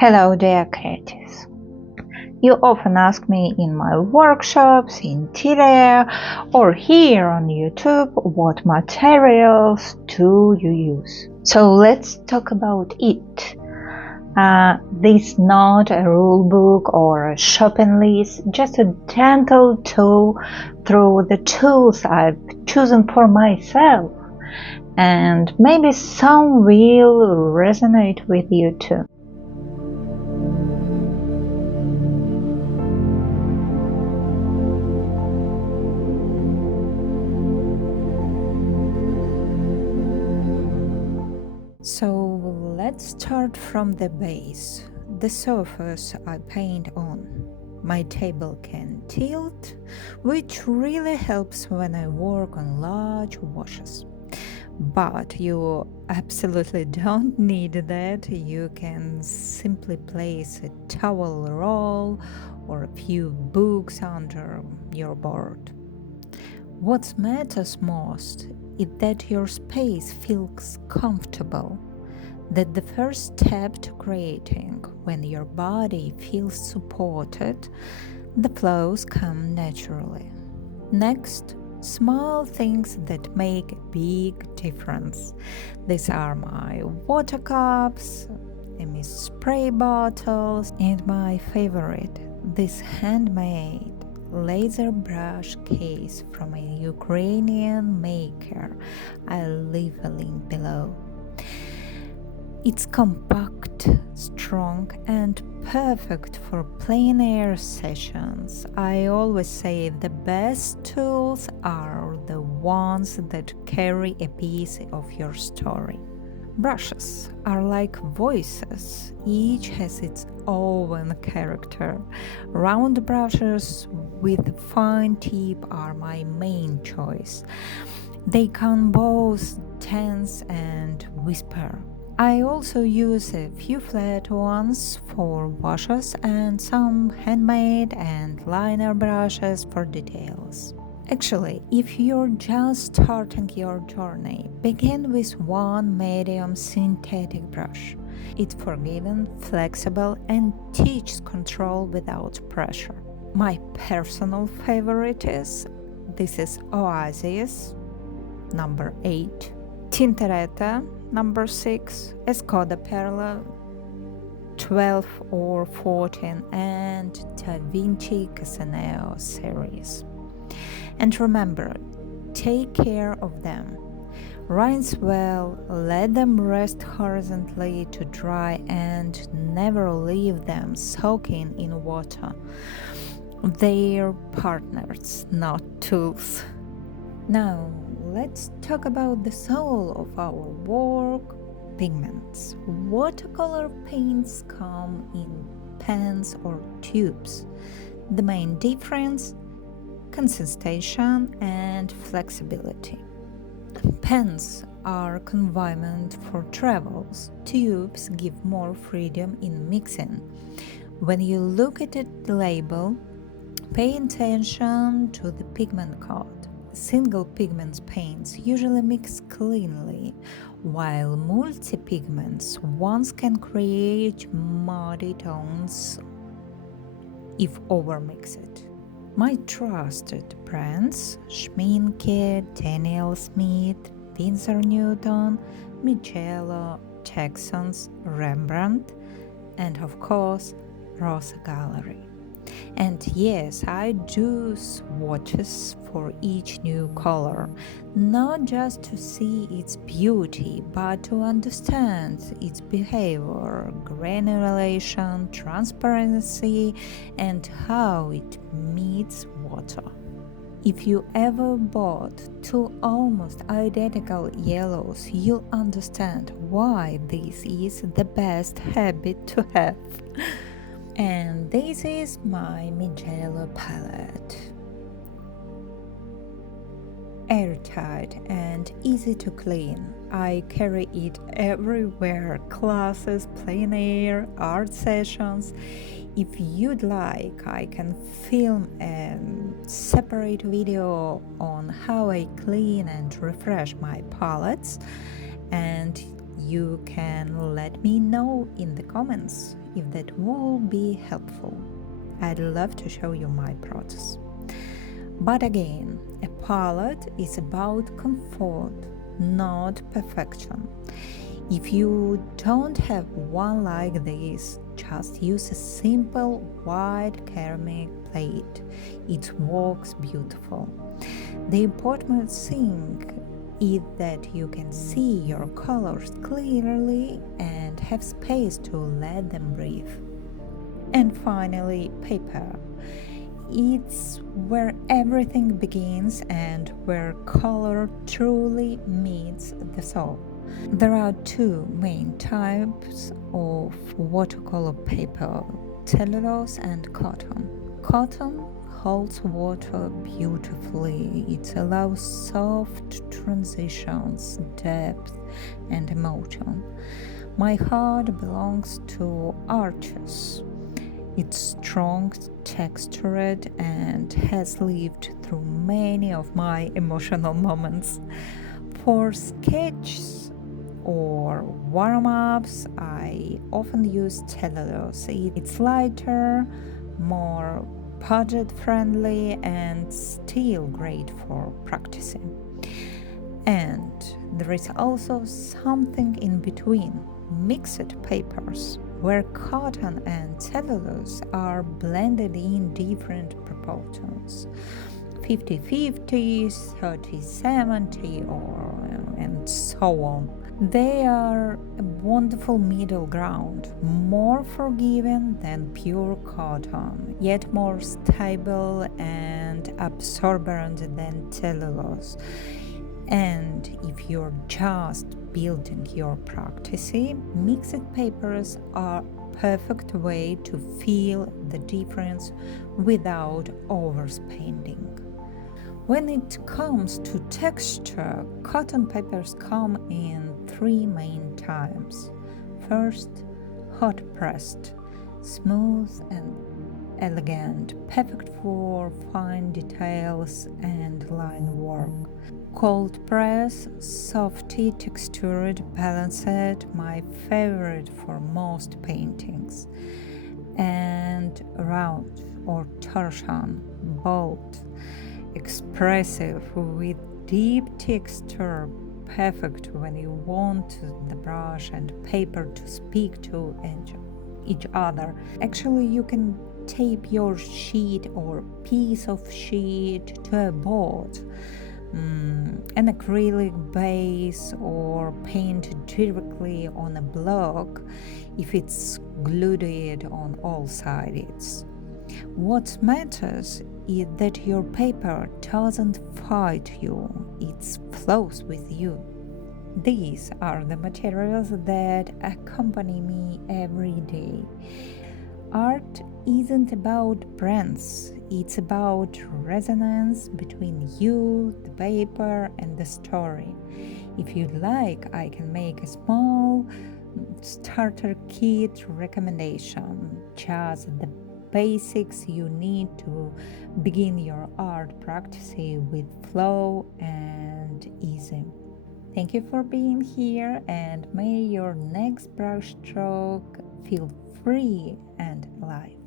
Hello dear creatives. You often ask me in my workshops, in Tilia, or here on YouTube, what materials do you use? So let's talk about it. This is not a rule book or a shopping list, just a gentle tour through the tools I've chosen for myself. And maybe some will resonate with you too. So let's start from the base, the surface I paint on. My table can tilt, which really helps when I work on large washes. But you absolutely don't need that. You can simply place a towel roll or a few books under your board. What matters most is that your space feels comfortable. That's the first step to creating. When your body feels supported, the flows come naturally. Next, small things that make a big difference. These are my water cups, mist spray bottles, and my favorite, this handmade laser brush case from a Ukrainian maker. I'll leave a link below. It's compact, strong, and perfect for plein air sessions. I always say the best tools are the ones that carry a piece of your story. Brushes are like voices, each has its own character. Round brushes with fine tip are my main choice. They can both dance and whisper. I also use a few flat ones for washes and some handmade and liner brushes for details. Actually, if you're just starting your journey, begin with one medium synthetic brush. It's forgiving, flexible, and teaches control without pressure. My personal favorite is Oasis, number 8, Tintoretto, number 6, Escoda Perla, 12 or 14, and the Vinci Casaneo series. And remember, take care of them. Rinse well, let them rest horizontally to dry, and never leave them soaking in water. They're partners, not tools. Now, let's talk about the soul of our work, pigments. Watercolor paints come in pens or tubes. The main difference: consistency and flexibility. Pens are convenient for travels. Tubes give more freedom in mixing. When you look at the label, pay attention to the pigment code. Single-pigment paints usually mix cleanly, while multi-pigments ones can create muddy tones if overmixed. My trusted brands: Schmincke, Daniel Smith, Winsor Newton, Michelo, Texans, Rembrandt, and of course, Rosa Gallery. And yes, I do swatches for each new color, not just to see its beauty, but to understand its behavior, granulation, transparency, and how it meets water. If you ever bought two almost identical yellows, you'll understand why this is the best habit to have. And this is my Michelo palette. Airtight and easy to clean. I carry it everywhere: classes, plein air, art sessions. If you'd like, I can film a separate video on how I clean and refresh my palettes, and you can let me know in the comments if that will be helpful. I'd love to show you my process. But again, a palette is about comfort, not perfection. If you don't have one like this, just use a simple white ceramic plate. It works beautiful. The important thing is that you can see your colors clearly and have space to let them breathe. And finally, paper. It's where everything begins and where color truly meets the soul. There are two main types of watercolor paper: cellulose and cotton. Cotton holds water beautifully. It allows soft transitions, depth, and emotion. My heart belongs to arches. It's strong, textured, and has lived through many of my emotional moments. For sketches or warm-ups, I often use cellulose. It's lighter, more budget-friendly, and still great for practicing. And there is also something in between: mixed papers, where cotton and cellulose are blended in different proportions, 50-50, 30-70, and so on. They are a wonderful middle ground, more forgiving than pure cotton, yet more stable and absorbent than cellulose. And if you're just building your practice, mixed papers are a perfect way to feel the difference without overspending. When it comes to texture, cotton papers come in three main types. First, hot pressed, smooth and elegant, perfect for fine details and line work. Cold press, softy, textured, balanced, my favorite for most paintings. And round or torsion, bold, expressive with deep texture, perfect when you want the brush and paper to speak to each other. Actually, you can tape your sheet or piece of sheet to a board, an acrylic base, or paint directly on a block if it's glued on all sides. What matters is that your paper doesn't fight you, it flows with you. These are the materials that accompany me every day. Art isn't about brands, it's about resonance between you, the paper, and the story. If you'd like, I can make a small starter kit recommendation, just the basics you need to begin your art practice with flow and ease. Thank you for being here, and may your next brush stroke feel free and alive.